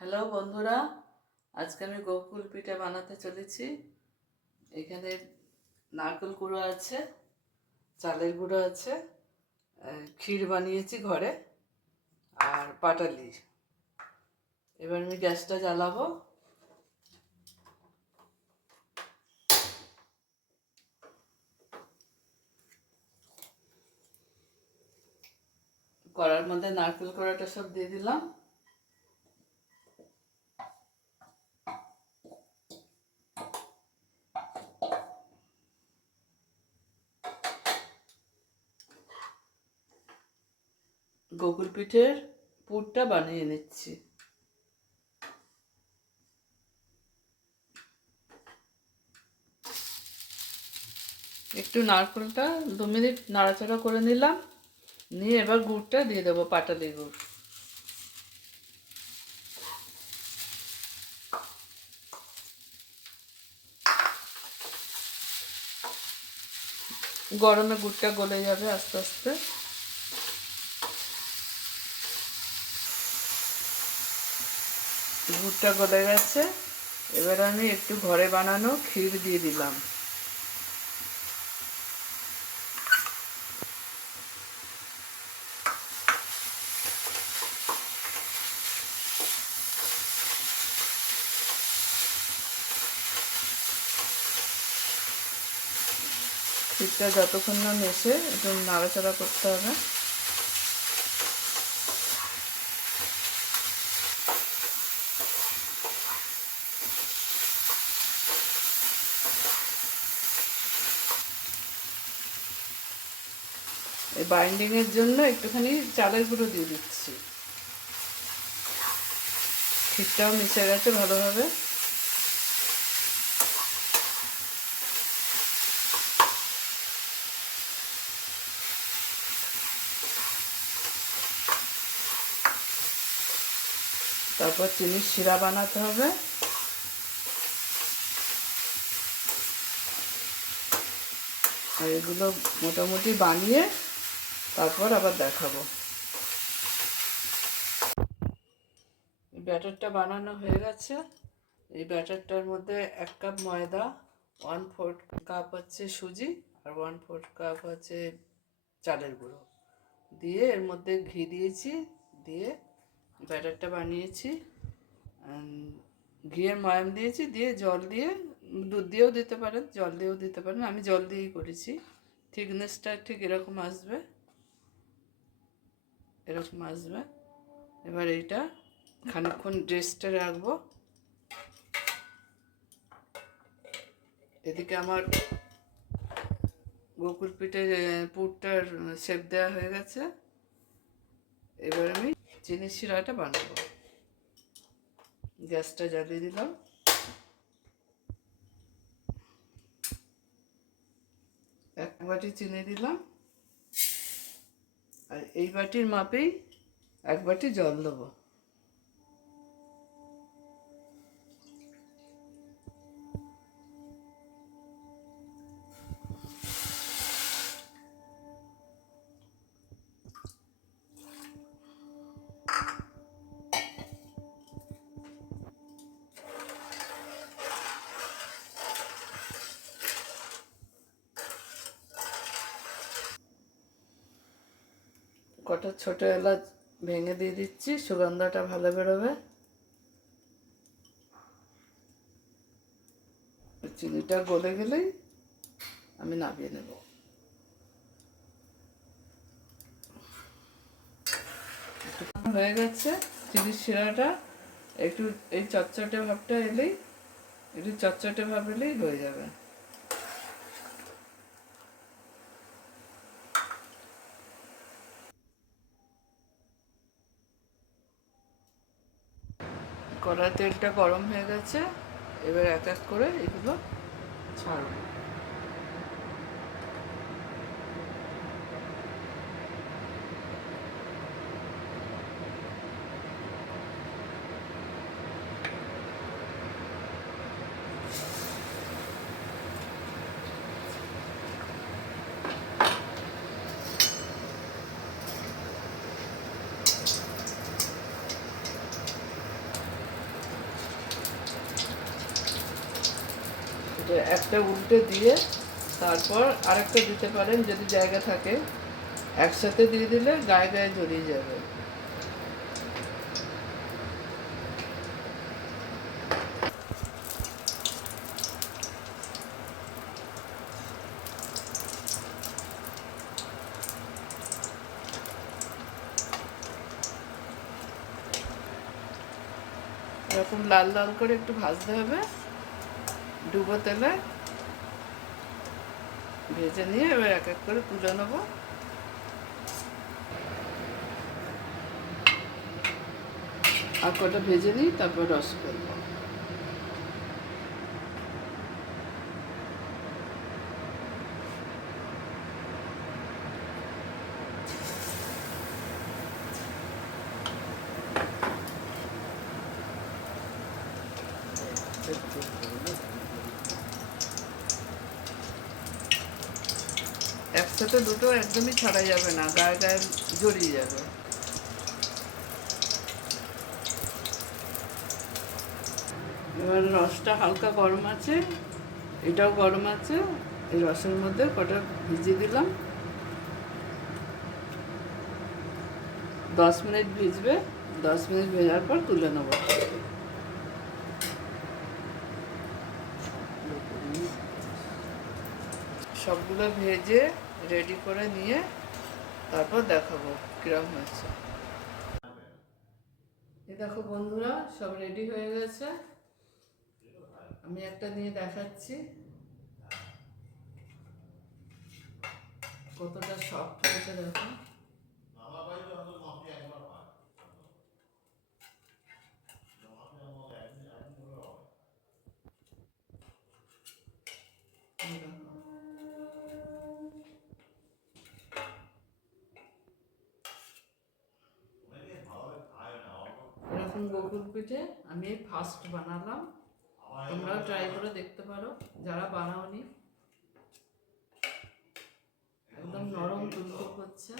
Hello বন্ধুরা, আজকে আমি গোকুল পিঠা বানাতে চলেছি। এখানে নারকেল গুঁড়ো আছে, চালের গুঁড়ো আছে, ক্ষীর বানিয়েছি ঘরে, আর পাটালি। এবার আমি গ্যাসটা জ্বালাবো। কড়ার মধ্যে নারকেল কোড়াটা সব দিয়ে দিলাম। গোকুল পিঠের পুরটা বানিয়ে নিচ্ছি। একটু নারকেলটা 2 মিনিট নাড়াচাড়া করে নিলাম, নিয়ে এবার গুড়টা দিয়ে দেবো, পাটালি গুড়। গরমে গুড়টা গলে যাবে আস্তে আস্তে। গুড়টা গলে গেছে, এবার আমি একটু ঘরে বানানো ক্ষীর দিয়ে দিলাম। ক্ষীরটা যতক্ষণ না মেশে একটু নাড়াচাড়া করতে হবে। এই বাইন্ডিংয়ের জন্য একটুখানি চালের গুঁড়ো দিয়ে দিচ্ছি। ক্ষীরটাও মিশে গেছে ভালোভাবে। তারপর চিনির শিরা বানাতে হবে। আর এগুলো মোটামুটি বানিয়ে তারপর আবার দেখাবো। ব্যাটারটা বানানো হয়ে গেছে। এই ব্যাটারটার মধ্যে 1 কাপ ময়দা, 1/4 কাপ হচ্ছে সুজি, আর 1/4 কাপ হচ্ছে চালের গুঁড়ো দিয়ে এর মধ্যে ঘি দিয়েছি, দিয়ে ব্যাটারটা বানিয়েছি। ঘিয়ের ময়াম দিয়েছি, দিয়ে জল দিয়ে, দুধ দিয়েও দিতে পারেন, জল দিয়েও দিতে পারেন। আমি জল দিয়েই করেছি। থিকনেসটা ঠিক এরকম আসবে, এরকম আসবে। এবার এইটা খানিকক্ষণ রেস্টে রাখবো। এদিকে আমার গোকুল পিঠের পুরটার শেপ দেওয়া হয়ে গেছে। এবার আমি চিনির শিরাটা বানাবো। গ্যাসটা জ্বালিয়ে দিলাম। এক বাটি চিনি দিলাম, আর এই বাটির মাপেই 1 বাটি জল দেবো। কটা ছোট এলাচ ভেঙে দিয়ে দিচ্ছি, সুগন্ধটা ভালো বেরোবে। চিনিটা গলে গেলেই আমি নামিয়ে নেব। হয়ে গেছে চিনির শিরাটা। একটু এই চটচটে ভাবটা এলেই, একটু চটচটে ভাব এলেই হয়ে যাবে। কড়াই তেলটা গরম হয়ে গেছে, এবার এক এক করে এগুলো ছাড়ব। তো একটা উল্টে দিয়ে তারপর আরেকটা দিতে পারেন যদি জায়গা থাকে। একসাথে দিয়ে দিলে গায়ে গায়ে জড়িয়ে যাবে। এরকম লাল লাল করে একটু ভাজতে হবে ডুবো তেলে। ভেজে নিয়ে এবার এক এক করে তুলে নেবো। আর কটা ভেজে নিই, তারপর রস করবো। একসাথে দুটো একদমই ছাড়া যাবে না, গায়ে গায়ে জড়িয়ে যাবে। এবার রসটা হালকা গরম আছে, এটাও গরম আছে। এই রসের মধ্যে কটা ভিজিয়ে দিলাম। 10 মিনিট ভিজবে। 10 মিনিট ভেজার পর তুলে নেব। সবগুলো ভেজে রেডি করে নিয়ে তারপর দেখাবো কিরকম হয়েছে। এই দেখো বন্ধুরা, সব রেডি হয়ে গেছে। আমি একটা নিয়ে দেখাচ্ছি কতটা সফট হয়েছে। দেখো এরকম গোকুল পিঠে আমি ফার্স্ট বানালাম। তোমরাও ট্রাই করে দেখতে পারো যারা বানাওনি। একদম নরম তুলতুল করছে।